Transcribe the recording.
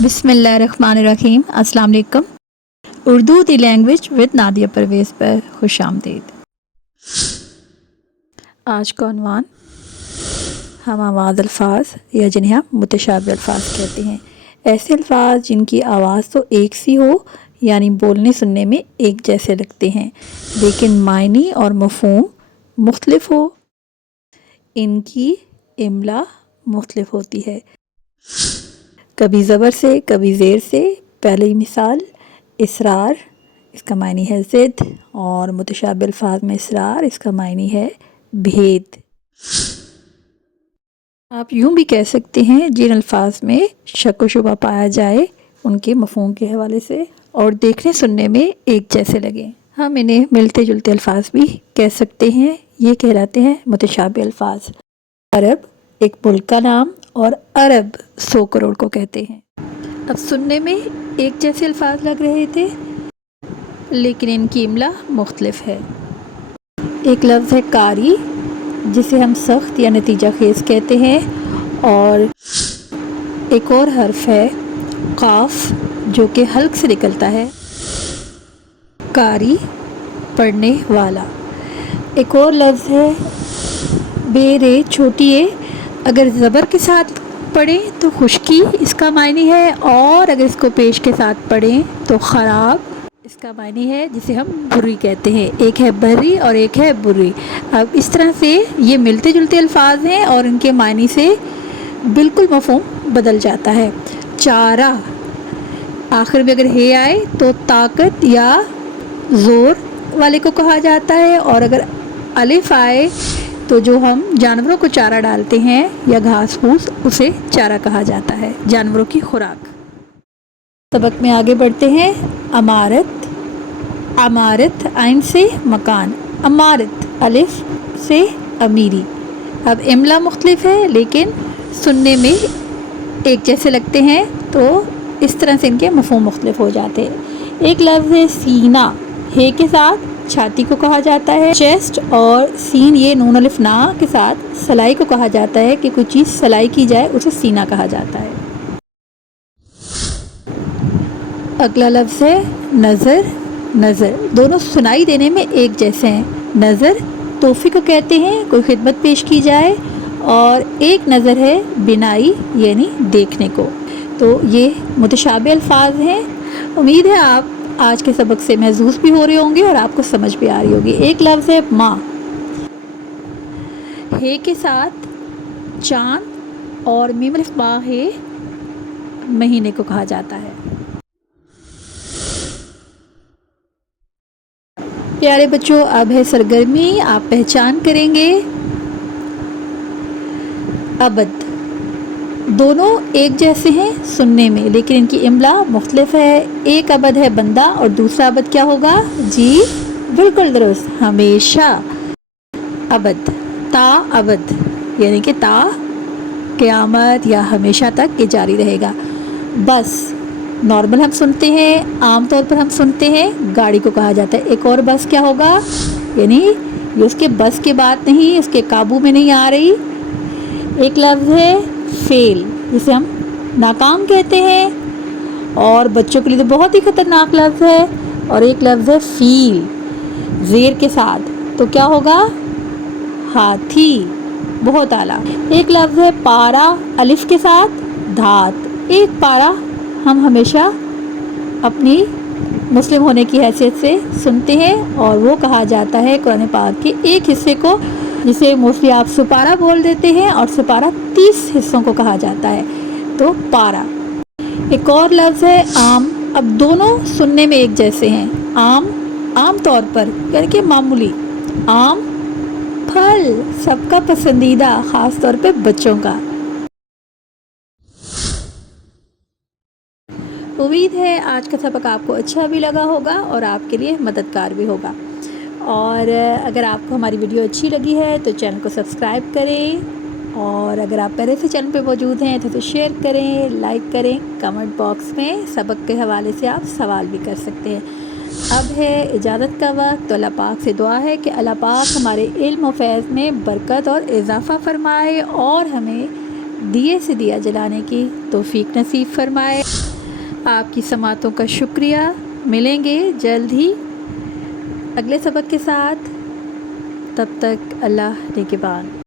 बिस्मिल्लाहिर्रहमानिर्रहीम। अस्सलाम वालेकुम। उर्दू दी लैंग्वेज विद नादिया परवेज़ पर खुश आमदीद। आज का उन्वान हम आवाज़ अल्फाज या जिन्हें हम मुतशाबिह अल्फाज कहते हैं, ऐसे अल्फाज जिनकी आवाज़ तो एक सी हो यानी बोलने सुनने में एक जैसे लगते हैं लेकिन मायनी और मफ़हूम मुख्तलिफ हो। इनकी इमला मुख्तलिफ होती है, कभी ज़बर से कभी ज़ेर से। पहली मिसाल इसरार, इसका मायनी है ज़िद, और मुतशाबिह अल्फाज में इसरार, इसका मायनी है भेद। आप यूँ भी कह सकते हैं जिन अल्फाज में शक व शुबा पाया जाए उनके मफ़हूम के हवाले से और देखने सुनने में एक जैसे लगें, हम इन्हें मिलते जुलते अल्फाज भी कह सकते हैं। ये कहलाते हैं मुतशाबिह अल्फाज। अरब एक मुल्क का नाम और अरब 100 करोड़ को कहते हैं। अब सुनने में एक जैसे अल्फाज लग रहे थे लेकिन इनकी इमला मुख्तलिफ है। एक लफ्ज़ है कारी, जिसे हम सख्त या नतीजा खेज़ कहते हैं, और एक और हर्फ है काफ जो कि हल्क से निकलता है, कारी पढ़ने वाला। एक और लफ्ज़ है बेरे, छोटी ए, अगर ज़बर के साथ पढ़ें तो खुश्की इसका मायनी है, और अगर इसको पेश के साथ पढ़ें तो ख़राब इसका मायनी है, जिसे हम बुरी कहते हैं। एक है बर्री और एक है बुरी। अब इस तरह से ये मिलते जुलते अल्फाज हैं और इनके मायनी से बिल्कुल मफ़हूम बदल जाता है। चारा, आखिर में अगर हे आए तो ताकत या ज़ोर वाले को कहा जाता है, और अगर अलिफ आए तो जो हम जानवरों को चारा डालते हैं या घास फूस, उसे चारा कहा जाता है, जानवरों की खुराक। सबक में आगे बढ़ते हैं। अमारत, अमारत आइन से मकान, अमारत अलिफ से अमीरी। अब इमला मुख्तलिफ है लेकिन सुनने में एक जैसे लगते हैं, तो इस तरह से इनके मफ़हूम मुख्तलिफ हो जाते हैं। एक लफ्ज़ है सीना, हे के साथ छाती को कहा जाता है। चेस्ट और सीन, ये नून अलिफ ना के साथ सलाई को कहा जाता है कि कोई चीज़ सलाई की जाए उसे सीना कहा जाता है। अगला लफ्ज़ है नज़र, नज़र दोनों सुनाई देने में एक जैसे हैं। नज़र तोहफ़े को कहते हैं, कोई खिदमत पेश की जाए, और एक नज़र है बिनाई यानी देखने को। तो ये मुतशाबिह अल्फाज हैं। उम्मीद है आप आज के सबक से महसूस भी हो रहे होंगे और आपको समझ भी आ रही होगी। एक लफ्ज़ है माँ, हे के साथ चाँद, और मीम अलिफ बा है महीने को कहा जाता है। प्यारे बच्चों, अब है सरगर्मी, आप पहचान करेंगे। अबद, दोनों एक जैसे हैं सुनने में लेकिन इनकी इमला मुख्तलिफ है। एक अबद है बंदा और दूसरा अबद क्या होगा? जी बिल्कुल दुरुस्त, हमेशा। अबद ता अबद यानी कि ता क़यामत या हमेशा तक ये जारी रहेगा। बस नॉर्मल हम सुनते हैं, आम तौर पर हम सुनते हैं, गाड़ी को कहा जाता है। एक और बस क्या होगा? यानी ये उसके बस की बात नहीं, उसके काबू में नहीं आ रही। एक लफ्ज़ है फेल, जिसे हम नाकाम कहते हैं और बच्चों के लिए तो बहुत ही ख़तरनाक लफ्ज़ है। और एक लफ्ज़ है फील, ज़ेर के साथ, तो क्या होगा? हाथी, बहुत आला। एक लफ्ज़ है पारा, अलिफ के साथ धात। एक पारा हम हमेशा अपनी मुस्लिम होने की हैसियत से सुनते हैं और वो कहा जाता है कुरान पाक के एक हिस्से को, जिसे मोस्टली आप सुपारा बोल देते हैं, और सुपारा 30 हिस्सों को कहा जाता है, तो पारा। एक और लफ्ज़ है आम। अब दोनों सुनने में एक जैसे हैं। आम, आम तौर पर यानी कि मामूली। आम फल, सबका पसंदीदा, ख़ास तौर पे बच्चों का। उम्मीद है आज का सबक आपको अच्छा भी लगा होगा और आपके लिए मददगार भी होगा। और अगर आपको हमारी वीडियो अच्छी लगी है तो चैनल को सब्सक्राइब करें, और अगर आप पहले से चैनल पर मौजूद हैं तो इसे शेयर करें, लाइक करें। कमेंट बॉक्स में सबक के हवाले से आप सवाल भी कर सकते हैं। अब है इजाज़त का वक्त, तो अल्लाह पाक से दुआ है कि अल्लाह पाक हमारे इल्म और फैज़ में बरकत और इजाफ़ा फ़रमाए और हमें दिए से दिया जलाने की तौफ़ीक नसीब फ़रमाए। آپ کی سماعتوں کا شکریہ. ملیں گے جلد ہی اگلے سبق کے ساتھ. تب تک اللہ نگہبان.